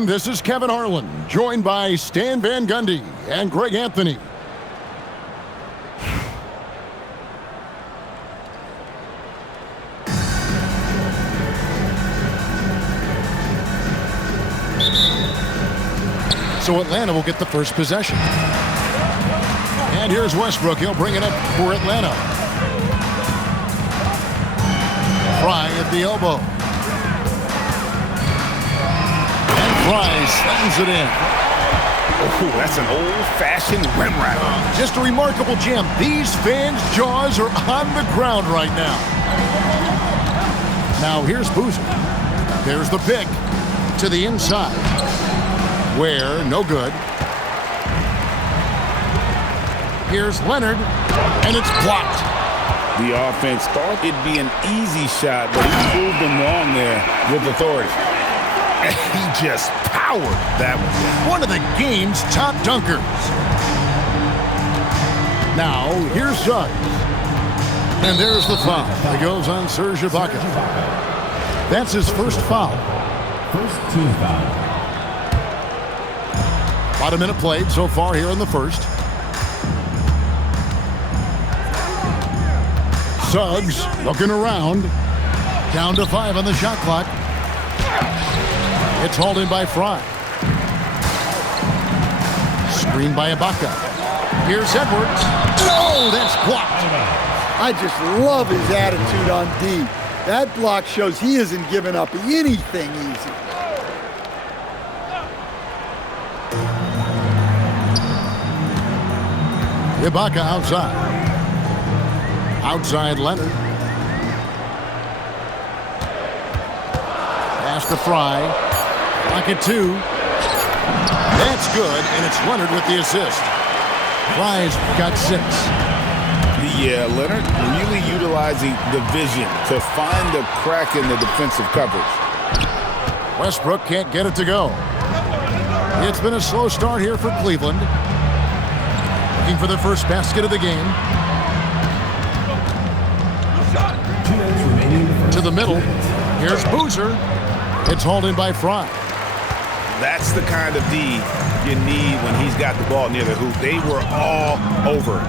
MyTeam, this is Kevin Harlan, joined by Stan Van Gundy and Greg Anthony. So Atlanta will get the first possession. And here's Westbrook. He'll bring it up for Atlanta. Fry at the elbow. And Fry slams it in. Oh, that's an old-fashioned rim wrap. Just a remarkable jam. These fans' jaws are on the ground right now. Now here's Boozer. There's the pick to the inside. Where, no good. Here's Leonard, and it's blocked. The offense thought it'd be an easy shot, but he proved them wrong there with authority. And he just powered that one of the game's top dunkers. Now, here's Suggs. And there's the foul. It goes on Serge Ibaka. That's his first foul. First team foul. About a minute played so far here in the first. Suggs looking around. Down to 5 on the shot clock. It's hauled in by Fry. Screen by Ibaka. Here's Edwards. Oh, that's blocked. I just love his attitude on D. That block shows he isn't giving up anything easy. Ibaka outside. Outside Leonard. Pass to Fry. Pocket 2. That's good, and it's Leonard with the assist. Fry's got 6. Yeah, Leonard really utilizing the vision to find the crack in the defensive coverage. Westbrook can't get it to go. It's been a slow start here for Cleveland. Looking for the first basket of the game. To the middle. Here's Boozer. It's hauled in by Fry. That's the kind of D you need when he's got the ball near the hoop. They were all over it.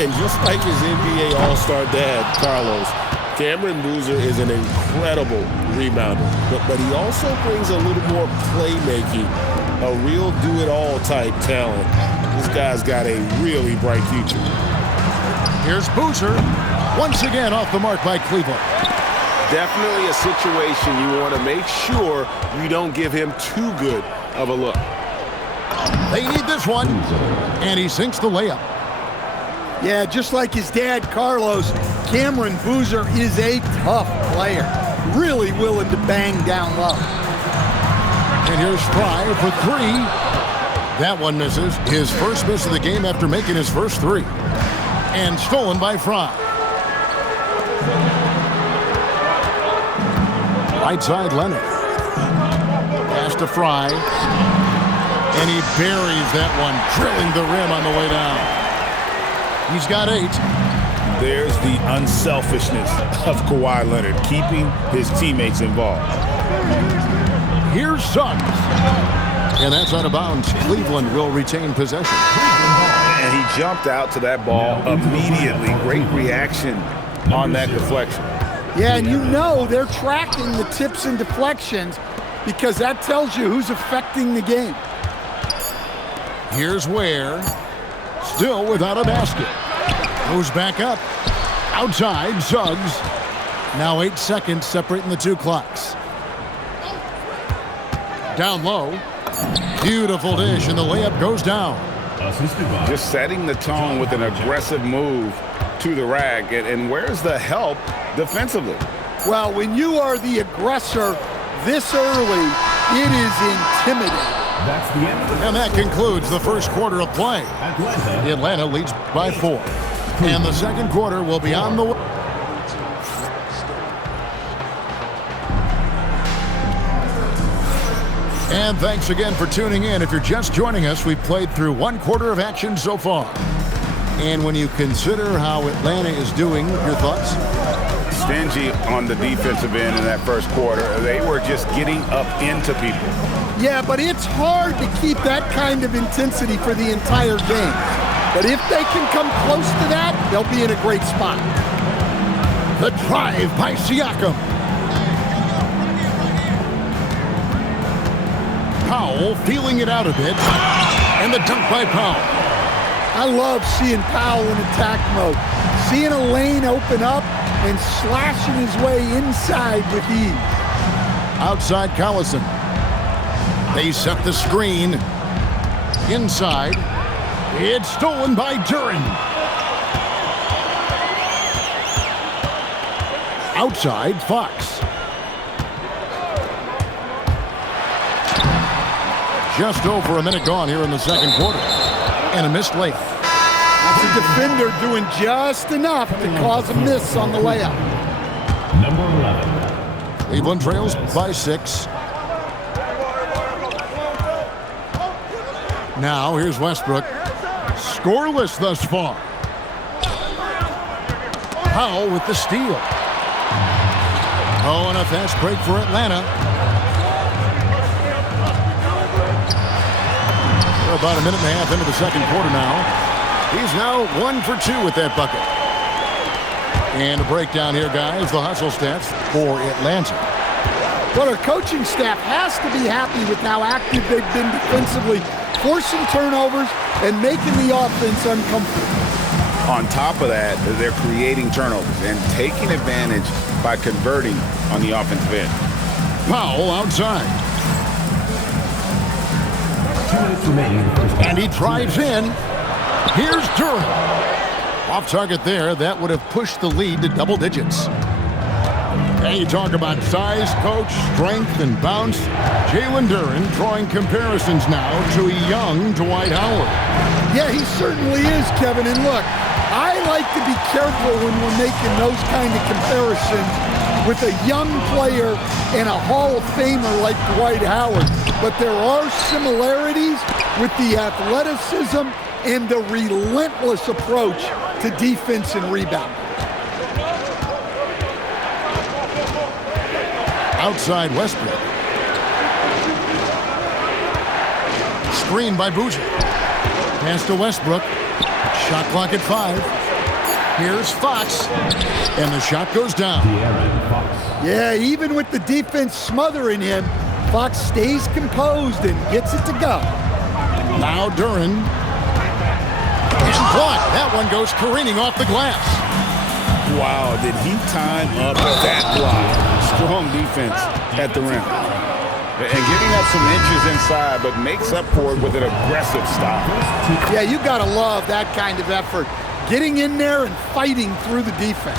And just like his NBA All-Star dad, Carlos, Cameron Boozer is an incredible rebounder. But he also brings a little more playmaking, a real do-it-all type talent. This guy's got a really bright future. Here's Boozer. Once again off the mark by Cleveland. Definitely a situation you want to make sure you don't give him too good of a look. They need this one. And he sinks the layup. Yeah, just like his dad, Carlos, Cameron Boozer is a tough player. Really willing to bang down low. And here's Fry for 3. That one misses. His first miss of the game after making his first 3. And stolen by Fry. Right side Leonard. Pass to Fry. And he buries that one, drilling the rim on the way down. He's got 8. There's the unselfishness of Kawhi Leonard, keeping his teammates involved. Here's Suggs. And that's out of bounds. Cleveland will retain possession. And he jumped out to that ball immediately. Great reaction on that deflection. Yeah, and you know they're tracking the tips and deflections because that tells you who's affecting the game. Here's Ware. Still without a basket. Goes back up. Outside, Suggs. Now 8 seconds separating the 2 clocks. Down low. Beautiful dish, and the layup goes down. Just setting the tone with an aggressive move to the rack. And where's the help defensively? Well, when you are the aggressor this early, it is intimidating. That's the end of the And that concludes the first quarter of play. Atlanta leads by 4. And the second quarter will be on the way. And thanks again for tuning in. If you're just joining us, we've played through 1 quarter of action so far. And when you consider how Atlanta is doing, your thoughts? Stingy on the defensive end in that first quarter. They were just getting up into people. Yeah, but it's hard to keep that kind of intensity for the entire game. But if they can come close to that, they'll be in a great spot. The drive by Siakam. Powell feeling it out a bit. And the dunk by Powell. I love seeing Powell in attack mode. Seeing a lane open up and slashing his way inside with ease. Outside Collison. They set the screen. Inside. It's stolen by Duren. Outside, Fox. Just over a minute gone here in the second quarter. And a missed layup. That's a defender doing just enough to cause a miss on the layup. Number 11. Cleveland trails by 6. Now here's Westbrook. Scoreless thus far. Powell with the steal. Oh, and a fast break for Atlanta. We're about a minute and a half into the second quarter now. He's now 1 for 2 with that bucket. And a breakdown here, guys. The hustle stats for Atlanta. Well, our coaching staff has to be happy with how active they've been defensively, forcing turnovers and making the offense uncomfortable. On top of that, they're creating turnovers and taking advantage by converting on the offensive end. Powell outside. 2 minutes remaining in the first half. And he drives in. Here's Duren. Off target there. That would have pushed the lead to double digits. And you talk about size, coach, strength, and bounce. Jalen Duren drawing comparisons now to a young Dwight Howard. Yeah, he certainly is, Kevin. And look, I like to be careful when we're making those kind of comparisons with a young player and a Hall of Famer like Dwight Howard. But there are similarities with the athleticism and the relentless approach to defense and rebound. Outside Westbrook. Screen by Boozer. Pass to Westbrook. Shot clock at 5. Here's Fox. And the shot goes down. Yeah, even with the defense smothering him, Fox stays composed and gets it to go. Now Duren. And blocked. That one goes careening off the glass. Wow, did he time up that block? Strong defense at the rim. And giving up some inches inside, but makes up for it with an aggressive stop. Yeah, you got to love that kind of effort. Getting in there and fighting through the defense.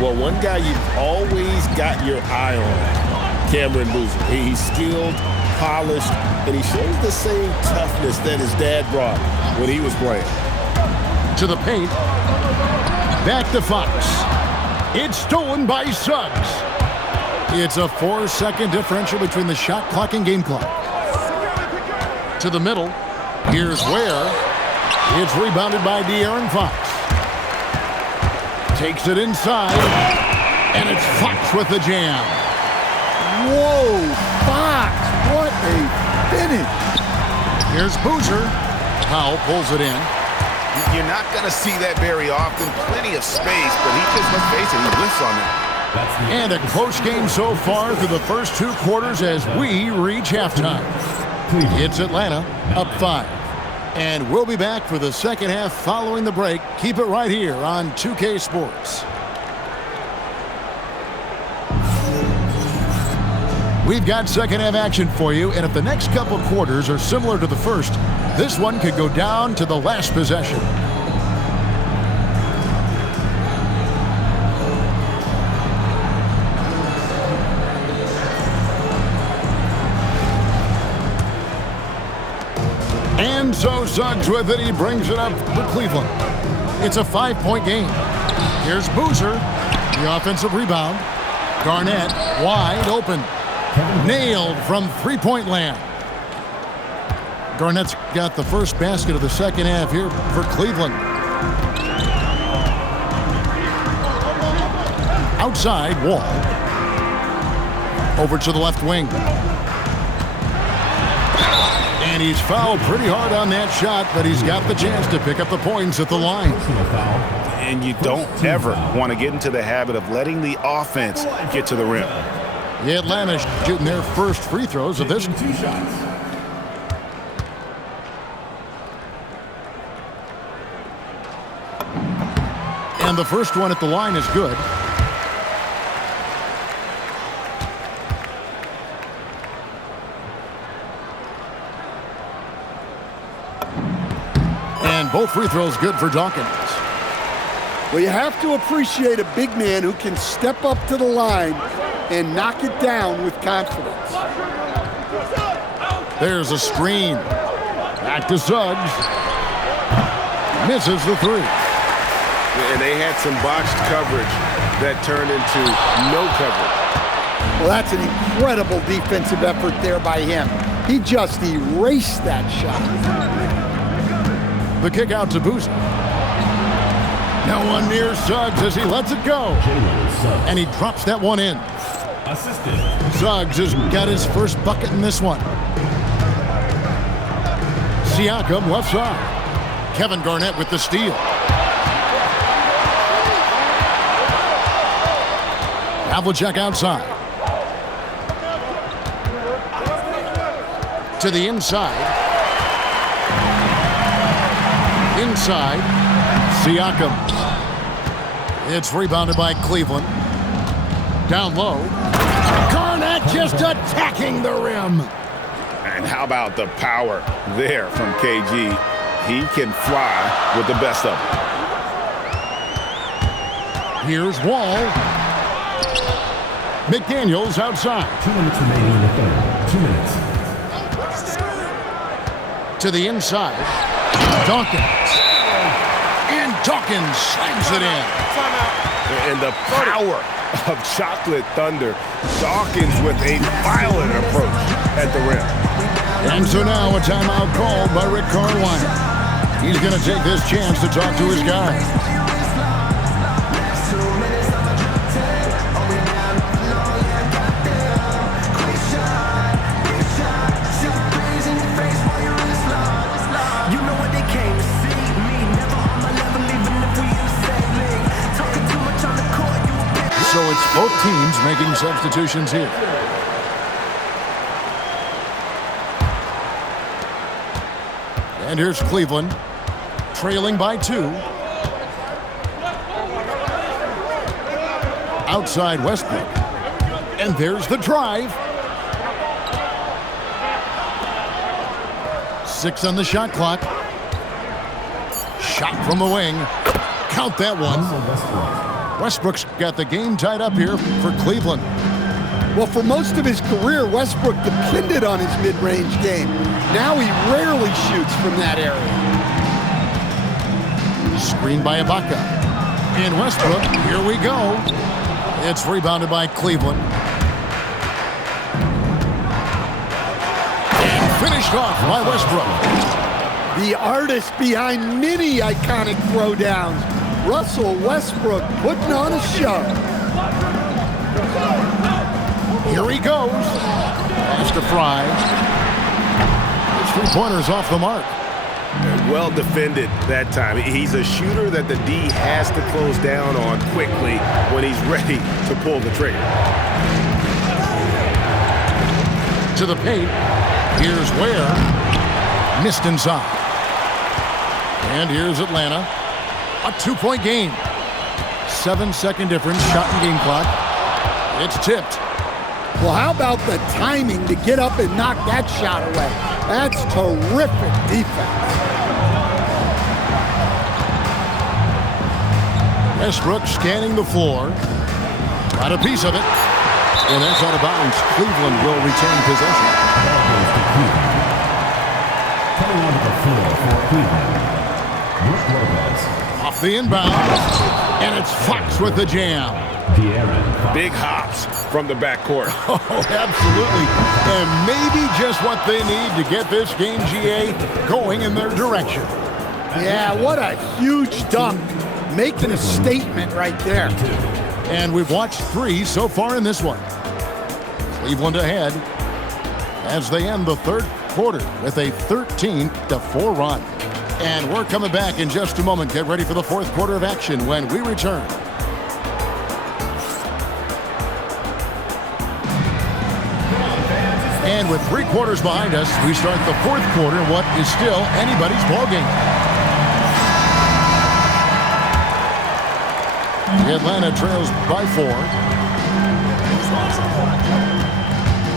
Well, one guy you've always got your eye on, Cameron Boozer. He's skilled, polished, and he shows the same toughness that his dad brought when he was playing. To the paint. Back to Fox. It's stolen by Suggs. It's a 4-second differential between the shot clock and game clock. To the middle. Here's Ware. It's rebounded by De'Aaron Fox. Takes it inside. And it's Fox with the jam. Whoa, Fox, what a finish. Here's Boozer. Powell pulls it in. You're not going to see that very often. Plenty of space, but he just, let's face it, he whiffs on that. And a close game so far through the first 2 quarters as we reach halftime. It's Atlanta up 5. And we'll be back for the second half following the break. Keep it right here on 2K Sports. We've got second half action for you, and if the next couple quarters are similar to the first, this one could go down to the last possession. And so Suggs with it. He brings it up for Cleveland. It's a 5-point game. Here's Boozer, the offensive rebound. Garnett wide open. Nailed from three-point land. Garnett's got the first basket of the second half here for Cleveland. Outside, Wall. Over to the left wing. And he's fouled pretty hard on that shot, but he's got the chance to pick up the points at the line. And you don't ever want to get into the habit of letting the offense get to the rim. Atlanta shooting their first free throws of this. 2 shots. And the first one at the line is good. And both free throws good for Dawkins. Well, you have to appreciate a big man who can step up to the line and knock it down with confidence. There's a screen. Back to Suggs. Misses the three. And they had some botched coverage that turned into no coverage. Well, that's an incredible defensive effort there by him. He just erased that shot. The kick out to Boozer. No one near Suggs as he lets it go. And he drops that one in. Assisted. Suggs has got his first bucket in this one. Siakam left side. Kevin Garnett with the steal. Havlicek outside. To the inside. Inside. Siakam. It's rebounded by Cleveland. Down low. Garnett just attacking the rim. And how about the power there from KG? He can fly with the best of them. Here's Wall. McDaniels outside. 2 minutes remaining in the third. 2 minutes. To the inside. Dawkins. And Dawkins slams it in. And the power of Chocolate Thunder. Dawkins with a violent approach at the rim. And so now a timeout called by Rick Carwine. He's going to take this chance to talk to his guys. So it's both teams making substitutions here. And here's Cleveland, trailing by 2. Outside Westbrook. And there's the drive. 6 on the shot clock. Shot from the wing. Count that one. Westbrook's got the game tied up here for Cleveland. Well, for most of his career, Westbrook depended on his mid-range game. Now he rarely shoots from that area. Screened by Ibaka. And Westbrook, here we go. It's rebounded by Cleveland. And finished off by Westbrook. The artist behind many iconic throwdowns. Russell Westbrook putting on a show. Here he goes. Pass to Fry. His 3-pointers off the mark. Well defended that time. He's a shooter that the D has to close down on quickly when he's ready to pull the trigger. To the paint. Here's Ware. Missed inside. And here's Atlanta. A 2-point game. 7-second difference, shot and game clock. It's tipped. Well, how about the timing to get up and knock that shot away? That's terrific defense. Westbrook scanning the floor. Got a piece of it. And that's out of bounds. Cleveland will retain possession. Coming onto the floor for Cleveland. Brook Lopez. Off the inbound. And it's Fox with the jam. Big hops from the backcourt. Oh, absolutely. And maybe just what they need to get this game, GA, going in their direction. Yeah, what a huge dunk. Making a statement right there. And we've watched 3 so far in this one. Cleveland ahead as they end the third quarter with a 13-4 run. And we're coming back in just a moment. Get ready for the fourth quarter of action when we return. And with 3 quarters behind us, we start the fourth quarter in what is still anybody's ballgame. Atlanta trails by 4.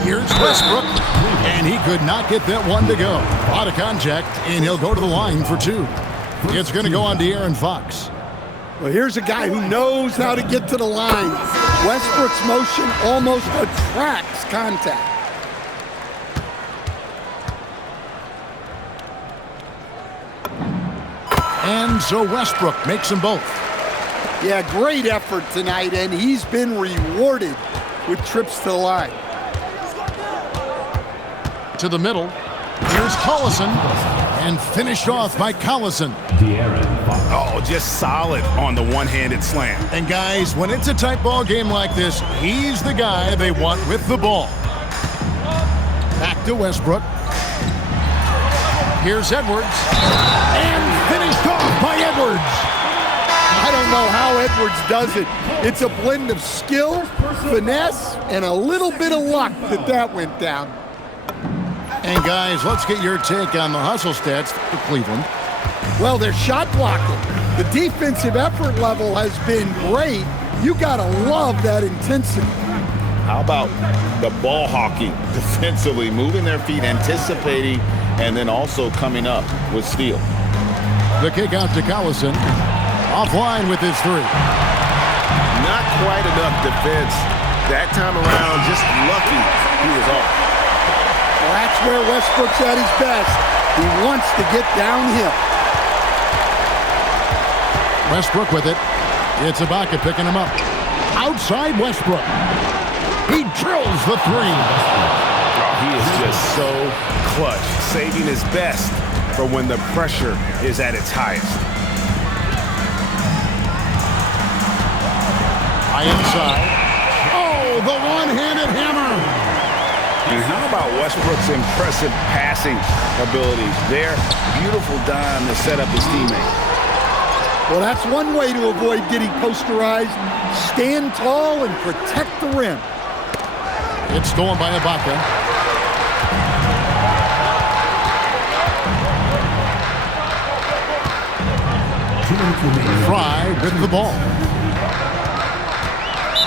Here's Westbrook, and he could not get that one to go. Out of contact, and he'll go to the line for 2. It's going to go on to Aaron Fox. Well, here's a guy who knows how to get to the line. Westbrook's motion almost attracts contact. And so Westbrook makes them both. Yeah, great effort tonight, and he's been rewarded with trips to the line. To the middle. Here's Collison, and finished off by Collison. Oh, just solid on the one-handed slam. And guys, when it's a tight ball game like this, he's the guy they want with the ball. Back to Westbrook. Here's Edwards, and finished off by Edwards. I don't know how Edwards does it. It's a blend of skill, finesse, and a little bit of luck that went down. And guys, let's get your take on the hustle stats for Cleveland. Well, they're shot blocking. The defensive effort level has been great. You gotta love that intensity. How about the ball hawking defensively, moving their feet, anticipating, and then also coming up with steal. The kick out to Collison. Offline with his 3. Not quite enough defense. That time around, just lucky he was off. Well, that's where Westbrook's at his best. He wants to get downhill. Westbrook with it. It's Ibaka picking him up. Outside Westbrook. He drills the 3. He is just so clutch, saving his best for when the pressure is at its highest. High inside. Oh, the one-handed hammer. And how about Westbrook's impressive passing abilities? Their beautiful dime to set up his teammate. Well, that's one way to avoid getting posterized. Stand tall and protect the rim. It's stolen by Ibaka. Fry with the ball.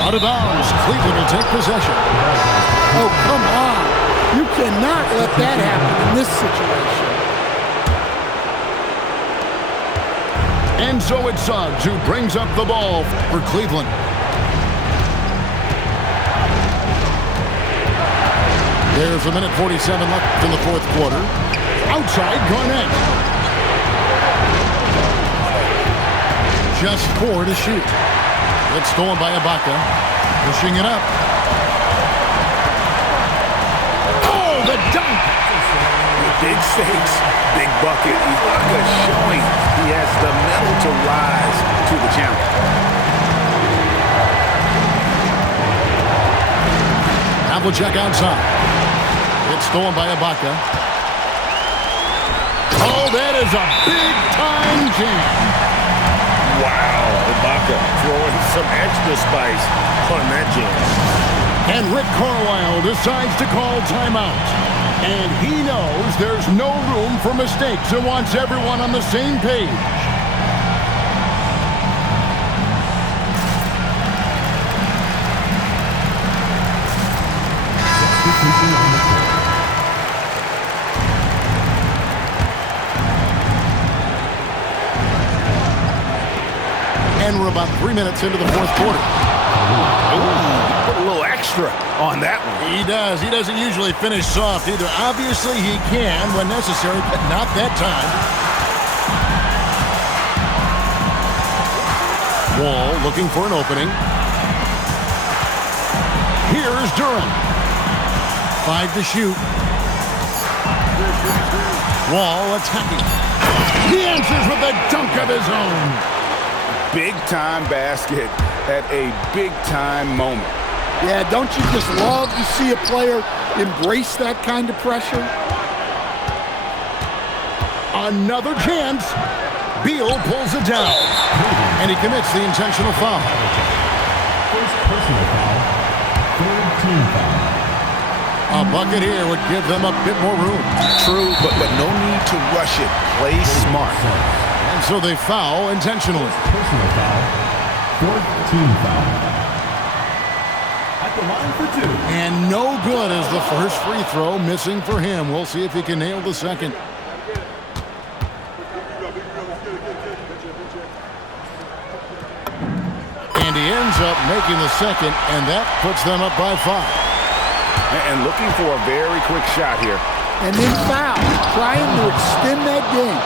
Out of bounds. Cleveland will take possession. Oh, come on. You cannot let that happen in this situation. And so it's Suggs who brings up the ball for Cleveland. There's a minute 47 left in the fourth quarter. Outside Garnett. Just 4 to shoot. It's stolen by Ibaka. Pushing it up. Oh, the dunk! Big stakes, big bucket. Ibaka showing he has the mettle to rise to the challenge. Havlicek outside. It's stolen by Ibaka. Oh, that is a big-time jam. Wow, Ibaka throwing some extra spice on that jam. And Rick Carlisle decides to call timeout. And he knows there's no room for mistakes and wants everyone on the same page. And we're about 3 minutes into the fourth quarter. Ooh, put a little extra on that one. He does. He doesn't usually finish soft either. Obviously, he can when necessary, but not that time. Wall looking for an opening. Here's Durham. 5 to shoot. Wall attacking. He answers with a dunk of his own. Big-time basket at a big-time moment. Yeah, don't you just love to see a player embrace that kind of pressure? Another chance. Beal pulls it down. And he commits the intentional foul. First personal foul. Third team foul. A bucket here would give them a bit more room. True, but no need to rush it. Play smart. And so they foul intentionally. Personal foul. Fourth team foul. At the line for two. And no good as the first free throw missing for him. We'll see if he can nail the second. And he ends up making the second, and that puts them up by 5. And looking for a very quick shot here. And then foul, trying to extend that game.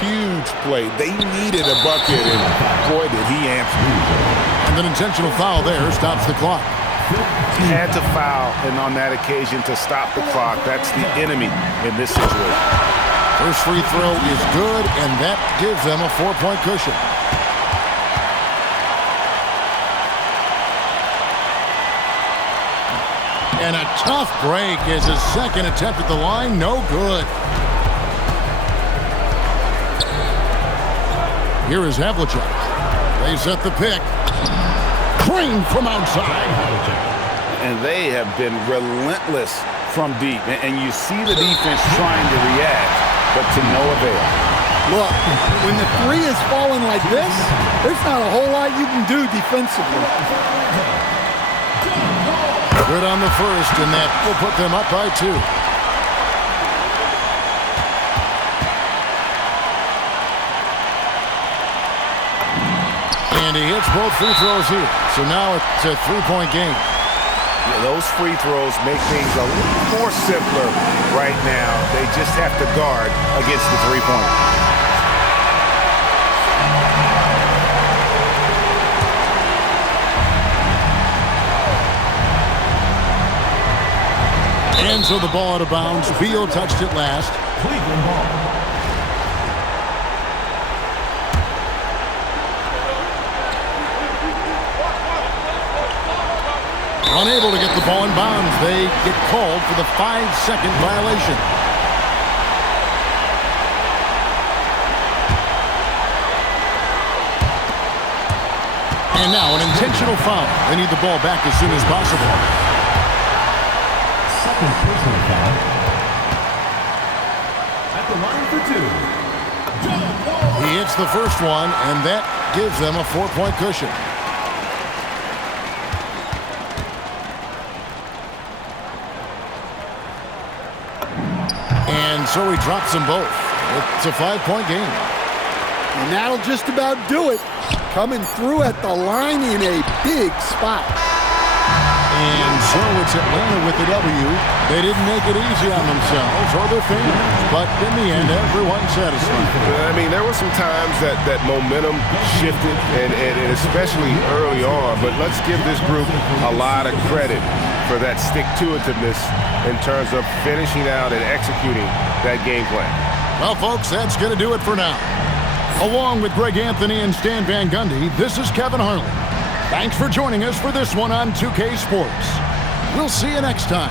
Huge play. They needed a bucket, and boy, did he answer. And an intentional foul there stops the clock. Had to foul, and on that occasion to stop the clock. That's the enemy in this situation. First free throw is good, and that gives them a 4-point cushion. And a tough break as his second attempt at the line, no good. Here is Havlicek. They set the pick. Green from outside. And they have been relentless from deep. And you see the defense trying to react, but to no avail. Look, when the three is falling like this, there's not a whole lot you can do defensively. Good on the first, and that will put them up by 2. And he hits both free throws here. So now it's a 3-point game. Yeah, those free throws make things a little more simpler right now. They just have to guard against the three-pointer. And so the ball out of bounds. Beal touched it last. Cleveland ball. Unable to get the ball in bounds. They get called for the 5-second violation. And now an intentional foul. They need the ball back as soon as possible. Second personal foul. At the line for 2. He hits the first one, and that gives them a 4-point cushion. And so he drops them both. It's a 5-point game. And that'll just about do it. Coming through at the line in a big spot. And so it's Atlanta with the W. They didn't make it easy on themselves or their fans, but in the end, everyone's satisfied. I mean, there were some times that momentum shifted, and especially early on, but let's give this group a lot of credit for that stick-to-itiveness in terms of finishing out and executing that game plan. Well, folks, that's going to do it for now. Along with Greg Anthony and Stan Van Gundy, this is Kevin Harlan. Thanks for joining us for this one on 2K Sports. We'll see you next time.